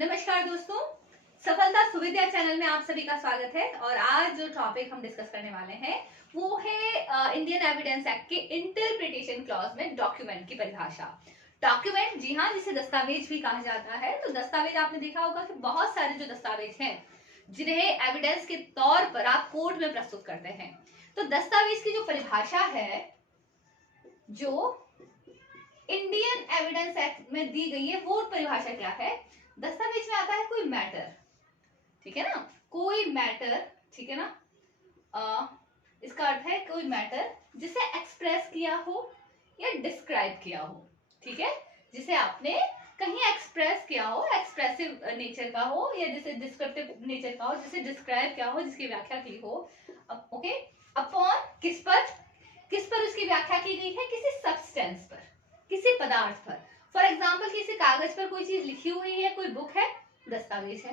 नमस्कार दोस्तों, सफलता सुविधा चैनल में आप सभी का स्वागत है। और आज जो टॉपिक हम डिस्कस करने वाले हैं वो है इंडियन एविडेंस एक्ट के इंटरप्रिटेशन क्लॉज में डॉक्यूमेंट की परिभाषा। डॉक्यूमेंट, जी हाँ, जिसे दस्तावेज भी कहा जाता है। तो दस्तावेज आपने देखा होगा कि बहुत सारे जो दस्तावेज हैं जिन्हें एविडेंस के तौर पर आप कोर्ट में प्रस्तुत करते हैं। तो दस्तावेज की जो परिभाषा है जो इंडियन एविडेंस एक्ट में दी गई है वो परिभाषा क्या है? दस्तावेज में आता है कोई मैटर, ठीक है ना, कोई मैटर, ठीक है ना। इसका अर्थ है कोई मैटर जिसे एक्सप्रेस किया हो या डिस्क्राइब किया हो, ठीक है, जिसे आपने कहीं एक्सप्रेस किया हो, एक्सप्रेसिव नेचर का हो, या जिसे डिस्क्रिप्टिव नेचर का हो, जिसे डिस्क्राइब किया हो, जिसकी व्याख्या की हो। ओके, अपॉन किस पर उसकी व्याख्या की गई है? किसी सब्सटेंस पर, किसी पदार्थ पर। फॉर एग्जाम्पल, किसी कागज पर कोई चीज लिखी हुई है, कोई बुक है, दस्तावेज है।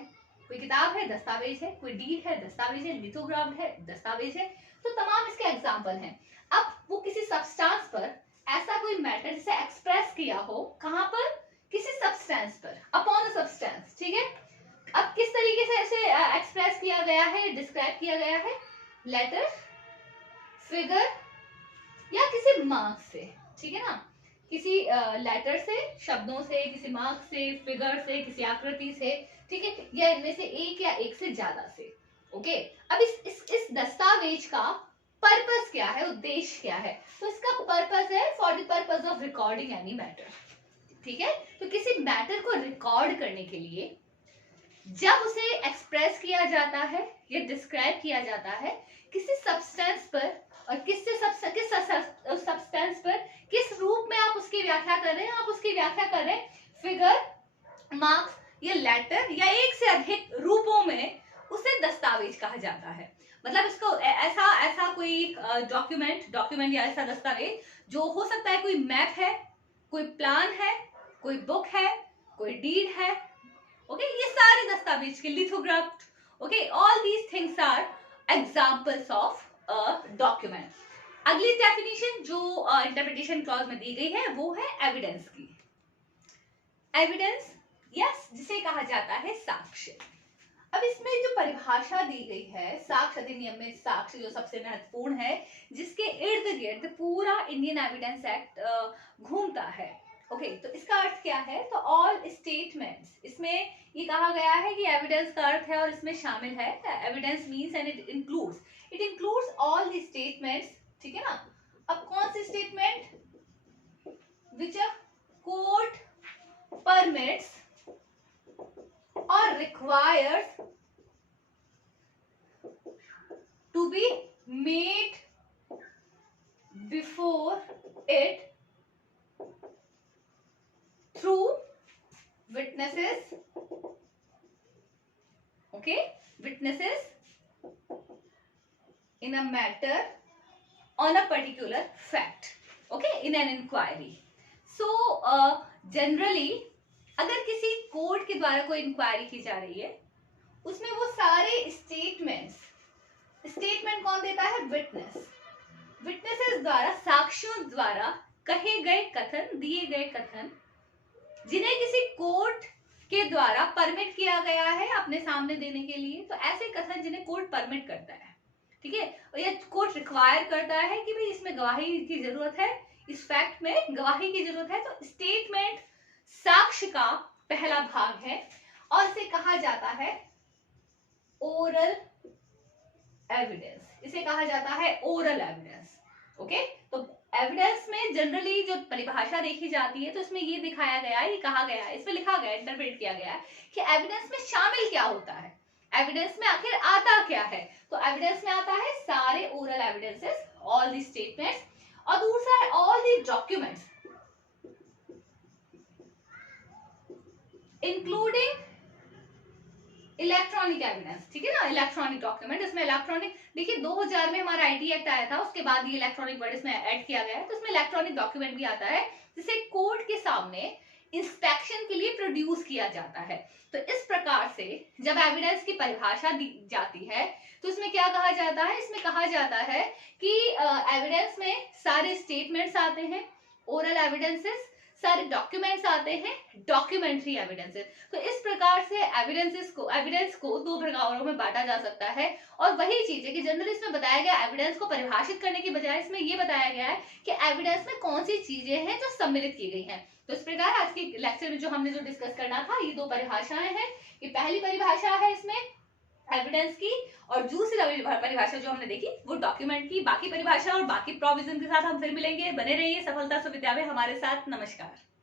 कोई किताब है, दस्तावेज है। कोई डीड है, दस्तावेज है। लिथोग्राफ है, दस्तावेज है। तो तमाम इसके एग्जाम्पल हैं। अब वो किसी सब्सटेंस पर ऐसा कोई मैटर जिसे एक्सप्रेस किया हो, कहां पर? किसी सब्सटेंस पर, अपॉन अ सब्सटेंस, ठीक है। अब किस तरीके से इसे एक्सप्रेस किया गया है, डिस्क्राइब किया गया है? लेटर, फिगर या किसी मार्क से, ठीक है ना। किसी लेटर से, शब्दों से, किसी मार्क से, फिगर से, किसी आकृति से, ठीक है, या इनमें से एक या एक से ज्यादा से। ओके, अब इस दस्तावेज का पर्पस क्या है, उद्देश्य क्या है? तो इसका पर्पस है for the purpose of recording any matter, ठीक है। तो किसी मैटर को रिकॉर्ड करने के लिए जब उसे एक्सप्रेस किया जाता है या डिस्क्राइब किया जाता है किसी सब्सटेंस पर, और किस सब्सटेंस पर किस रूप में आप उसकी व्याख्या कर रहे हैं? आप उसकी व्याख्या कर रहे हैं फिगर, मार्क्स या लेटर या एक से अधिक रूपों में, उसे दस्तावेज कहा जाता है। मतलब इसको ऐसा कोई डॉक्यूमेंट या ऐसा दस्तावेज जो हो सकता है कोई मैप है, कोई प्लान है, कोई बुक है, कोई डीड है। ओके, ये सारे दस्तावेज के lithograph, okay, all these things are examples of a document. अगली डेफिनेशन जो इंटरप्रिटेशन क्लॉज में दी गई है वो है एविडेंस की। एविडेंस, यस, जिसे कहा जाता है साक्ष्य। अब इसमें जो परिभाषा दी गई है साक्ष्य अधिनियम में, साक्ष्य जो सबसे महत्वपूर्ण है, जिसके इर्द गिर्द पूरा इंडियन एविडेंस एक्ट घूमता है। ओके, तो इसका अर्थ क्या है? तो ऑल स्टेटमेंट्स, इसमें ये कहा गया है कि एविडेंस का अर्थ है और इसमें शामिल है, evidence means and it includes all the statements, ठीक है ना। अब कौन सी statement? Which a court permits or requires to be made before it through witnesses, okay, witnesses in a matter on a particular fact, okay, in an inquiry. So generally अगर किसी court के द्वारा कोई इंक्वायरी की जा रही है, उसमें वो सारे स्टेटमेंट कौन देता है? विटनेसेस द्वारा, साक्ष्यों द्वारा कहे गए कथन, दिए गए कथन, जिन्हें किसी कोर्ट के द्वारा परमिट किया गया है अपने सामने देने के लिए। तो ऐसे कथन जिन्हें कोर्ट परमिट करता है, ठीक है, और ये कोर्ट रिक्वायर करता है कि भाई इसमें गवाही की जरूरत है, इस फैक्ट में गवाही की जरूरत है। तो स्टेटमेंट साक्ष्य का पहला भाग है और इसे कहा जाता है ओरल एविडेंस। इसे कहा जाता है ओरल एविडेंस। ओके, तो एविडेंस में जनरली जो परिभाषा देखी जाती है तो इसमें ये दिखाया गया है, ये कहा गया है, इसमें लिखा गया, इंटरप्रेट किया गया है कि एविडेंस में शामिल क्या होता है, एविडेंस में आखिर आता क्या है। तो एविडेंस में आता है सारे oral evidences, all the statements, और दूसरा है all the documents including electronic evidence, ठीक है ना, इलेक्ट्रॉनिक डॉक्यूमेंट। इसमें इलेक्ट्रॉनिक, देखिए 2000 में हमारा आईटी एक्ट आया था, उसके बाद ये इलेक्ट्रॉनिक वर्ड इसमें ऐड किया गया है। तो इसमें इलेक्ट्रॉनिक डॉक्यूमेंट भी आता है जिसे कोर्ट के सामने इंस्पेक्शन के लिए प्रोड्यूस किया जाता है। तो इस प्रकार से जब एविडेंस की परिभाषा दी जाती है तो इसमें क्या कहा जाता है? इसमें कहा जाता है कि एविडेंस में सारे स्टेटमेंट्स आते हैं, ओरल एविडेंसेस, सारे डॉक्यूमेंट्स आते हैं, डॉक्यूमेंट्री एविडेंसेस। तो इस प्रकार से एविडेंस को दो प्रकारों में बांटा जा सकता है। और वही चीज है कि जनरली इसमें बताया गया, एविडेंस को परिभाषित करने की बजाय इसमें ये बताया गया है कि एविडेंस में कौन सी चीजें हैं जो सम्मिलित की गई हैं। तो इस प्रकार आज के लेक्चर में जो हमने डिस्कस करना था, ये दो परिभाषाएं हैं। ये पहली परिभाषा है इसमें एविडेंस की, और दूसरी परिभाषा जो हमने देखी वो डॉक्यूमेंट की। बाकी परिभाषा और बाकी प्रोविजन के साथ हम फिर मिलेंगे। बने रहिए सफलता सुविद्या में हमारे साथ। नमस्कार।